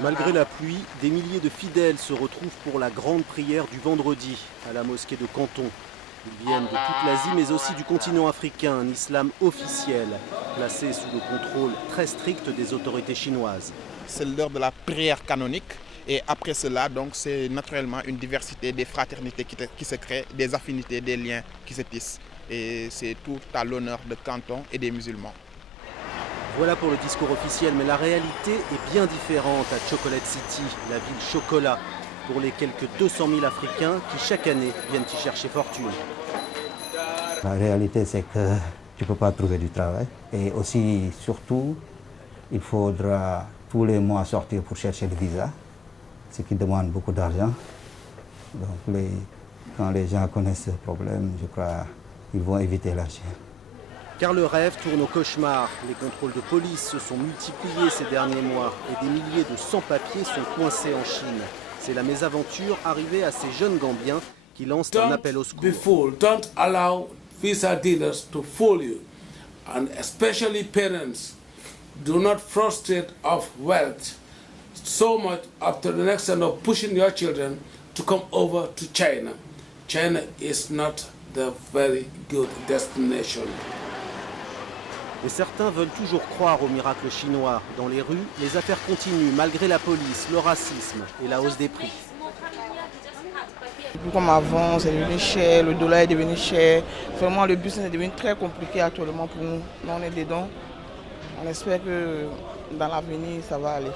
Malgré la pluie, des milliers de fidèles se retrouvent pour la grande prière du vendredi à la mosquée de Canton. Ils viennent de toute l'Asie mais aussi du continent africain, un islam officiel, placé sous le contrôle très strict des autorités chinoises. C'est l'heure de la prière canonique et après cela, donc, c'est naturellement une diversité des fraternités qui se créent, des affinités, des liens qui se tissent. Et c'est tout à l'honneur de Canton et des musulmans. Voilà pour le discours officiel, mais la réalité est bien différente à Chocolate City, la ville chocolat, pour les quelques 200 000 Africains qui chaque année viennent y chercher fortune. La réalité, c'est que tu ne peux pas trouver du travail. Et aussi, surtout, il faudra tous les mois sortir pour chercher le visa, ce qui demande beaucoup d'argent. Donc, quand les gens connaissent ce problème, je crois qu'ils vont éviter la Chine. Car le rêve tourne au cauchemar. Les contrôles de police se sont multipliés ces derniers mois et des milliers de sans-papiers sont coincés en Chine. C'est la mésaventure arrivée à ces jeunes Gambiens qui lancent un appel au secours. Don't allow visa dealers to fool you, and especially parents. Do not frustrate of wealth so much up to the next end of pushing your children to come over to China. China is not the very good destination. Et certains veulent toujours croire au miracle chinois. Dans les rues, les affaires continuent malgré la police, le racisme et la hausse des prix. Plus comme avant, c'est devenu cher, le dollar est devenu cher. Vraiment, le business est devenu très compliqué actuellement pour nous. Nous, on est dedans. On espère que dans l'avenir, ça va aller.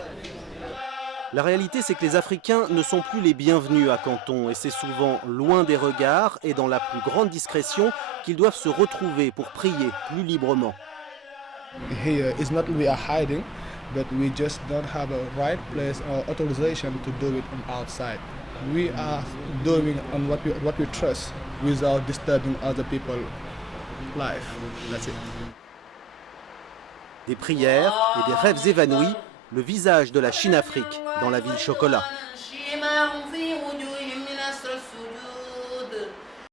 La réalité, c'est que les Africains ne sont plus les bienvenus à Canton et c'est souvent loin des regards et dans la plus grande discrétion qu'ils doivent se retrouver pour prier plus librement. Here is not we are hiding, but we just don't have a right place or authorization to do it on outside. We are doing on what we trust without disturbing other people's life. That's it. Des prières et des rêves évanouis, le visage de la Chine-Afrique dans la ville chocolat.